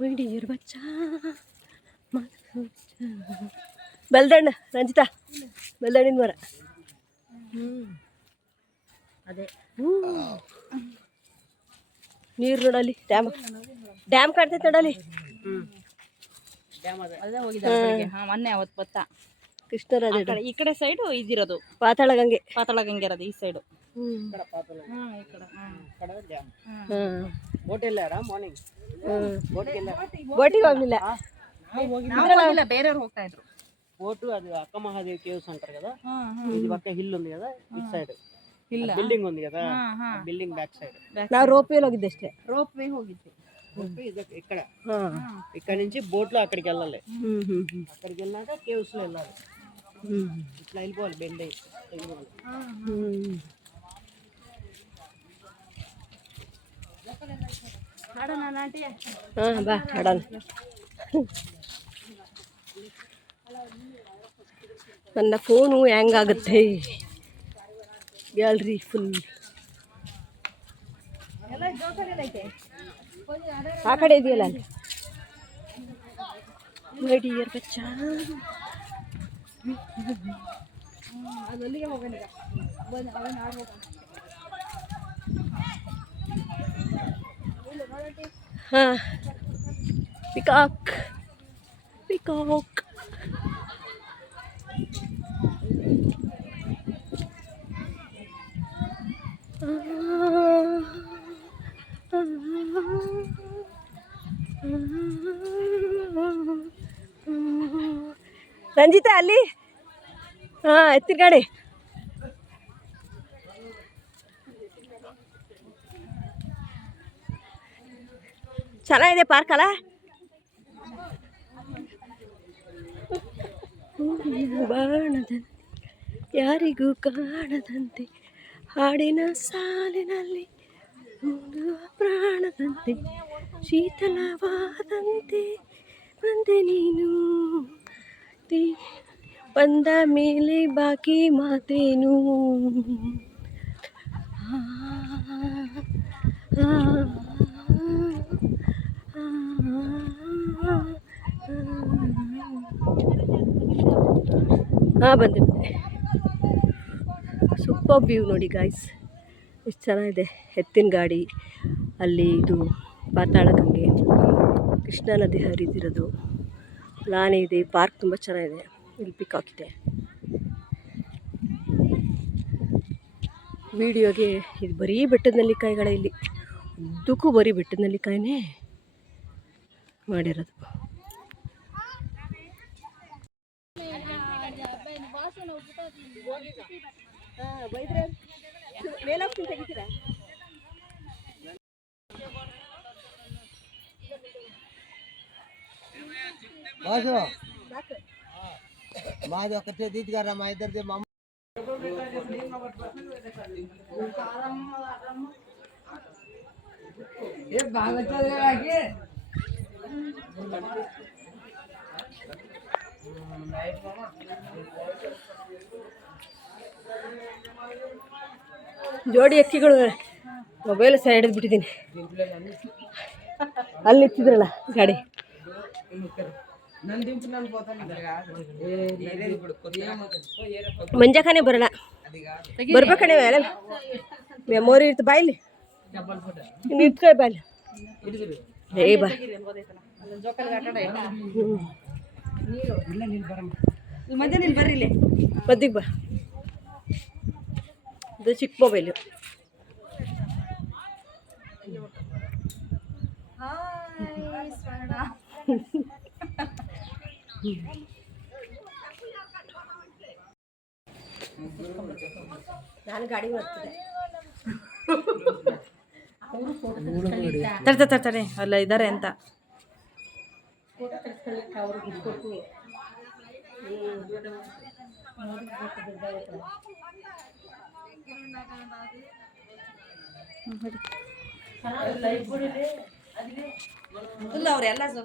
ಹುಡುಗಿಯರ್ ಬಚ್ಚ ಬೆಲ್ದಣ್ಣ ರಂಜಿತಾ ಬೆಲ್ದಣ್ಣಿನ ಮರ. ಅದೇ. ನೀರು ನೋಡಲಿ ಡ್ಯಾಮ್. ಡ್ಯಾಮ್ ಕಾಣ್ತೈತೆ ನೋಡಲಿ ಮೊನ್ನೆ ಅವತ್ತು ಬತ್ತ. ಕೃಷ್ಣರಾಜ ಈ ಕಡೆ ಸೈಡು ಇದಿರೋದು. ಪಾತಾಳ ಗಂಗೆ ಪಾತಾಳ ಗಂಗೆ ಇರೋದು ಈ ಸೈಡು ಹ್ಮ್ ಹಾಂ ಈ ಕಡೆ ಹಾಂ ಹಾಂ ಬೋಟ್ ಎಲ್ಲಾರ ಮಾರ್ನಿಂಗ್ ಹ್ಮ್ ಬೋಟ್ಗೆ ಎಲ್ಲ ಬೋಟಿಗೆ ಹೋಗ್ಲಿಲ್ಲ ನಾವು ಹೋಗಿಲ್ಲ ಬೇರೆಯವ್ರು ಹೋಗ್ತಾ ಇದ್ರು బోటు అది అక్క మహాదేవి కేవ్స్ అంటారు కదా ಹಾಂ ఇది పక్క హిల్ ఉంది కదా ఇటు సైడ్ ಇಲ್ಲ బిల్డింగ్ ఉంది కదా ಹಾಂ ಹಾಂ బిల్డింగ్ బ్యాక్ సైడ్ ನಾವು ರೋಪ್ವೇಲಿ ಹೋಗಿದ್ದೆ ಅಷ್ಟೇ ರೋಪ್ ವೇ ಹೋಗಿದ್ವಿ ఇక్కడ ಹಾಂ ఇక్కడ నుంచి బోట్ లో అక్కడికి వెళ్ళాలి ಹ್ಞೂ ಹ್ಞೂ ಹ್ಞೂ అక్కడికి వెళ్ళాక కేవ్స్ లో వెళ్ళాలి ಹ್ಞೂ ఇట్లా వెళ్ళిపోవాలి బెండ్ అయ్యి వెళ్ళిపోవాలి. ಹಾಂ ಬಾ ಆಡೋಣ ನನ್ನ ಫೋನು ಹ್ಯಾಂಗಾಗುತ್ತೆ ಗ್ಯಾಲ್ರಿ ಫುಲ್ ಆ ಕಡೆ ಇದೆಯಲ್ಲ ಅಲ್ಲಿ ಡಿಯರ್ ಬಚ್ಚ ಹಾಂ ಪಿಕಾಕ್ ಪಿಕಾಕ್ ರಂಜಿತಾ ಅಲ್ಲಿ? ಹಾಂ ಎತ್ತಿನ ಗಾಡಿ ಚೆನ್ನಾಗಿದೆ ಪಾರ್ಕ್ ಅಲ್ಲ? ಬಾಣದಂತೆ, ಯಾರಿಗೂ ಕಾಣದಂತೆ, ಹಾಡಿನ ಸಾಲಿನಲ್ಲಿ ಪ್ರಾಣದಂತೆ, ಶೀತಲವಾದಂತೆ ಬಂದೆ ನೀನು. ಬಂದ ಮೇಲೆ ಬಾಕಿ ಮಾತೇನು? ಹಾಂ ಬಂದೆ ಬಂದೆ ಸೂಪರ್ ವ್ಯೂ ನೋಡಿ ಗಾಯ್ಸ್ ಎಷ್ಟು ಚೆನ್ನಾಗಿದೆ. ಎತ್ತಿನ ಗಾಡಿ, ಅಲ್ಲಿ ಇದು ಪಾತಾಳ ಗಂಗೆ ಕೃಷ್ಣಾ ನದಿ ಹರಿದಿರೋದು. ಲಾನೆ ಇದೆ ಪಾರ್ಕ್ ತುಂಬ ಚೆನ್ನಾಗಿದೆ. ಇಲ್ಲಿ ಪಿಕ್ ಇದೆ ವಿಡಿಯೋಗೆ ಇದು ಬರೀ ಬೆಟ್ಟದ ನೆಲ್ಲಿಕಾಯಿಗಳೇ ಇಲ್ಲಿ. ಉದ್ದಕ್ಕೂ ಬರೀ ಬೆಟ್ಟದ ನೆಲ್ಲಿಕಾಯಿನೇ. ಮಾಡಿರೋದು బాసు మాది ఒకటే దీతి గారు మా ఇద్దరిది మా ಜೋಡಿ ಅಕ್ಕಿಗಳು ಮೊಬೈಲ್ ಸೈಡ್ ಬಿಟ್ಟಿದ್ದೀನಿ. ಅಲ್ಲಿ ನಿಂತಿದ್ರಲ್ಲ ಗಾಡಿ. ಮಂಜಾಖಾನೆ ಬರಲ್ಲ. ಬರ್ಬೇಕಣೆ ಮೆಮೋರಿ ಮೆಮೊರಿ ಇರ್ತ ಬಾಯಲ್ಲಿ ಇಲ್ಲಿ. ನಿಂತ್ಕೊಯ್ ಬಾ ಇಲ್ಲಿ ಏ, ಬಾ. ಮಧ್ಯ ನೀನು ಬರ್ರಿ ಇಲ್ಲಿ ಮದ್ದಿಗೆ ಬಾ. ಇದು ಚಿಕ್ಕ ಮೊಬೈಲು. ನಾನು ಗಾಡಿ ಮಾಡ್ತಿದ್ದೆ ತರ್ತಾರೆ ತರ್ತಾರೆ ಅಲ್ಲ ಇದ್ದಾರೆ ಅಂತ. ಅವರೆಲ್ಲ ಶಿವ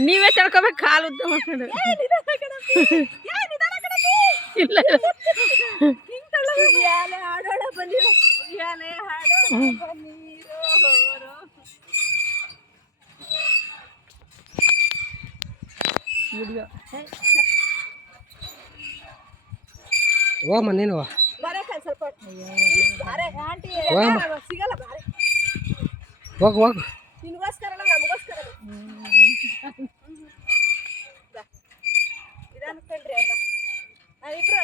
ನೀವೇ ತಳ್ಕೊಬೇಕು ಕಾಲು ಉದ್ದ ಮಾಡ್ಕೊಂಡು. ಇಲ್ಲ. ಹೋಗಮ್ಮ ನೀನು ಹೋಗು ಹೋಗು.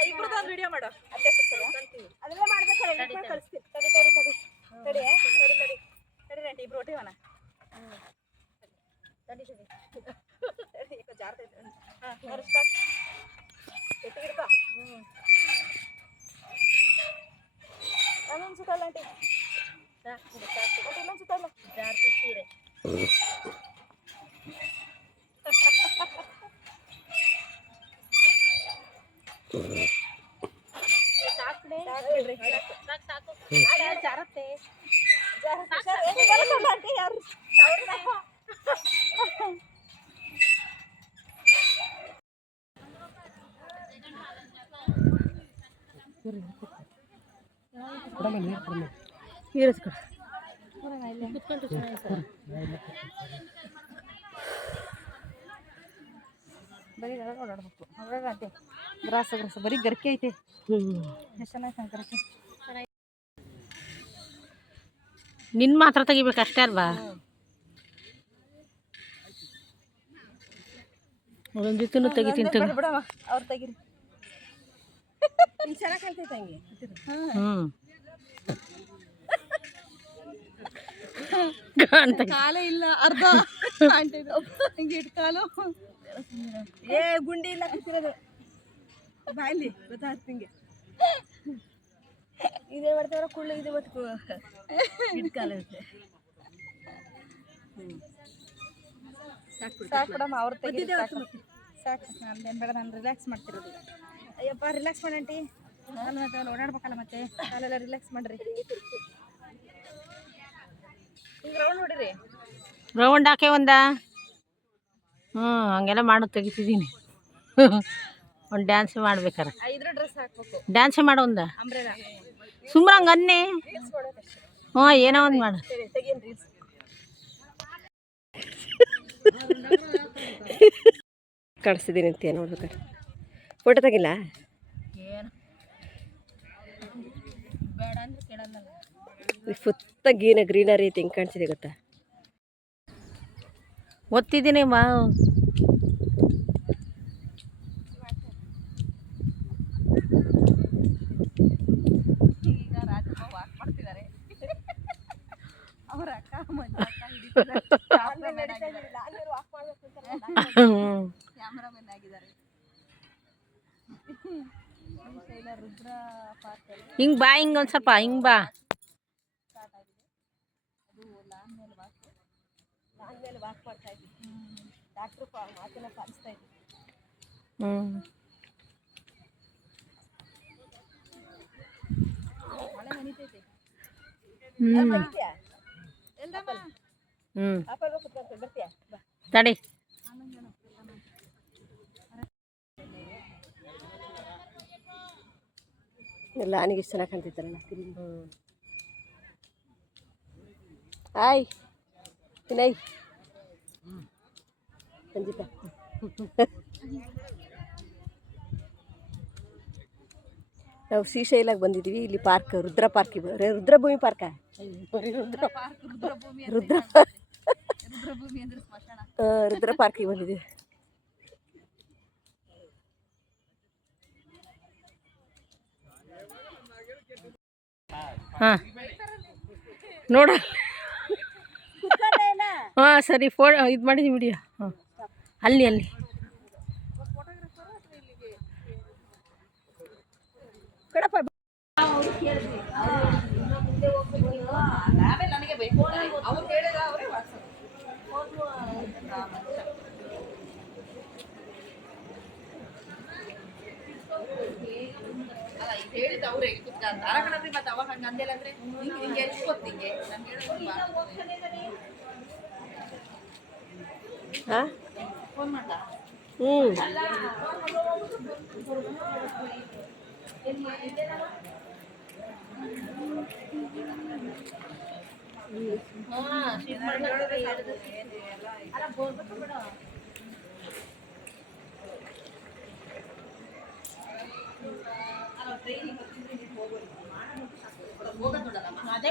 ಇಬ್ರದ್ದು ವಿಡಿಯೋ ಮಾಡೋ ಅದೇ ಅದೆಲ್ಲ ಮಾಡ್ಬೇಕಾರೆ ಮಾಡಿ ಕಳಿಸ್ತೀನಿ ತಡಿ ತಡಿ ತಡಿ ತಡಿ ತಡಿ ತಡಿ ಇಬ್ರು ಒಟ್ಟಿವನ ತಡಿ ತಡಿ ತಡಿ ಈಗ ಜಾರ್ತೈತೆ ಹಾಂ ನೋಡಿ ಸ್ಟಾರ್ಟ್ ಎತ್ತಿಗಿಡ್ಕೊ ಇನ್ನೊಂದು ಸುತ್ತಲ್ಲ ಆಂಟಿ ಇನ್ನೊಂದು ಸುತ್ತಲ್ಲ ಜಾರ್ತಿ ಸೀರೆ ಬರೀ ಓಡಾಡ್ಬೇಕು ಒಳಗೆ ಅಂತೆ ಗ್ರಾಸ ಗ್ರಾಸ ಬರೀ ಗರ್ಕೆ ಐತೆ ಹ್ಞೂ ಎಷ್ಟು ಚೆನ್ನಾಗಿ ಗರ್ಕೆ ನಿನ್ನ ಮಾತ್ರ ತೆಗಿಬೇಕು ಅಷ್ಟೇ ಅಲ್ವಾ? ಜೊತೆನೂ ತೆಗಿತೀನಿ ತೆಗಿ ಅವ್ರು ತೆಗಿರಿ. ಚೆನ್ನಾಗಿ ಕಾಣ್ತೈತೆ ಹಂಗೆ ಹ್ಞೂ ಕಾಲ ಇಲ್ಲ ಅರ್ಧ ಹಿಂಗೆ ಇಟ್ಟು ಕಾಲು. ಏ ಗುಂಡಿ ಇಲ್ಲ ಕೂತಿರೋದು. ಬಾಯಲ್ಲಿ ಗೊತ್ತಾಗ್ತು ಇದೇ ಮಾಡ್ತಾವ್ರ ಕುಳ್ಳು ಇದೆ ಮತ್ತು ಕಾಲ ಇರುತ್ತೆ. ಸಾಕು ಸಾಕ್ ಅವ್ರ ತೆಗೀರಿ ಸಾಕು. ಸಾಕು. ನಾನು ಬೇಡ ನಾನು ರಿಲ್ಯಾಕ್ಸ್ ಮಾಡ್ತಿರೋದು ಅಯ್ಯಪ್ಪ ರಿಲ್ಯಾಕ್ಸ್ ಮಾಡಂಟಿ ನಾನು ಮತ್ತೆ ಓಡಾಡ್ಬೇಕಲ್ಲ ಮತ್ತೆ. ಕಾಲೆಲ್ಲ ರಿಲ್ಯಾಕ್ಸ್ ಮಾಡ್ರಿ. ಹಿಂಗೆ ರೌಂಡ್ ಹೊಡಿರಿ ರೌಂಡ್ ಹಾಕೇ ಒಂದ? ಹ್ಞೂ ಹಂಗೆಲ್ಲ ಮಾಡೋದು ತೆಗಿತಿದ್ದೀನಿ. ಒಂದು ಡ್ಯಾನ್ಸ್ ಮಾಡ್ಬೇಕಾರೆ. ಡ್ಯಾನ್ಸ್ ಡ್ರೆಸ್ ಹಾಕ್ಬೇಕು. ಡ್ಯಾನ್ಸೇ ಮಾಡೋ ಒಂದ? ಸುಮ್ರ ಸುಮ್ಮನೆ ಹಂಗೆ ಅನ್ನೇ ಹ್ಞೂ ಏನೋ ಒಂದು ಮಾಡು. ಕಳ್ಸಿದೀನಿ ಕಳಿಸಿದ್ದೀನಿ ಅಂತ ನೋಡ್ಬೇಕಾರೆ. ಫೋಟೋ ತೆಗಿಲ್ಲ ಸುತ್ತ ಗೀನ ಗ್ರೀನರಿ ಐತಿ ಹಿಂಗೆ ಕಾಣಿಸಿದೆ ಗೊತ್ತಾ? ಒತ್ತಿದ್ದೀನಿ ಮಾ ಹಿಂಗೆ ಬಾ ಹಿಂಗೆ ಒಂದು ಸ್ವಲ್ಪ ಹಿಂಗೆ ಬಾ. ಲಾನ್ ಮೇಲೆ ವಾಕ್ ಮಾಡ್ತಾ ಎಲ್ಲ ಆನೆಗೆ ಎಷ್ಟು ಚೆನ್ನಾಗಿ ಕಾಣ್ತಿದ್ದಾರಲ್ಲ ಹಾಯ್. ವಿನಯ್ ಸಂಜಿತ ನಾವು ಶ್ರೀಶೈಲಾಗ ಬಂದಿದ್ದೀವಿ ಇಲ್ಲಿ ಪಾರ್ಕ್ ರುದ್ರ ಪಾರ್ಕಿಗೆ ರುದ್ರಭೂಮಿ ಪಾರ್ಕ? ರುದ್ರ ಪಾರ್ಕ್ ರುದ್ರಭೂಮಿ ರುದ್ರ ರುದ್ರ ಪಾರ್ಕಿಗೆ ಬಂದಿದ್ದೀವಿ. ಹಾಂ. ನೋಡ. ಹಾಂ, ಸರಿ, ಫೋ, ಇದು ಮಾಡಿದ್ವಿ ವಿಡಿಯೋ ಹಾಂ. ಅಲ್ಲಿ ಅಲ್ಲಿ. ನನಗೆ ಬೇಕು ಅವ್ರು ಅವರೇ ವಾಟ್ಸಪ್ ಅಲ್ಲ ಇದು ಹೇಳಿದ ಅವ್ರೆ ಕುತ್ಕ ತಾರಕಣದ್ರಿ ಮತ್ತೆ ಅವಾಗ ಹಂಗ ಅಂದಿಲ್ಲ ಅಂದ್ರೆ ಹಿಂಗೆ ಹಿಂಗೆ ಎಷ್ಟು ಗೊತ್ತು ಹಿಂಗೆ. ನಾನು ಹೇಳೋದು ಫೋನ್ ಮಾಡ್ದ? ಹ್ಮ್. ಹಾಂ ಟ್ರೈನಿಗೆ ಬರ್ತಿದ್ರೆ ನೀವು ಹೋಗೋದು ಮಾಡೋದು ಹೋಗೋದು ನೋಡಲ್ಲ ಅದೇ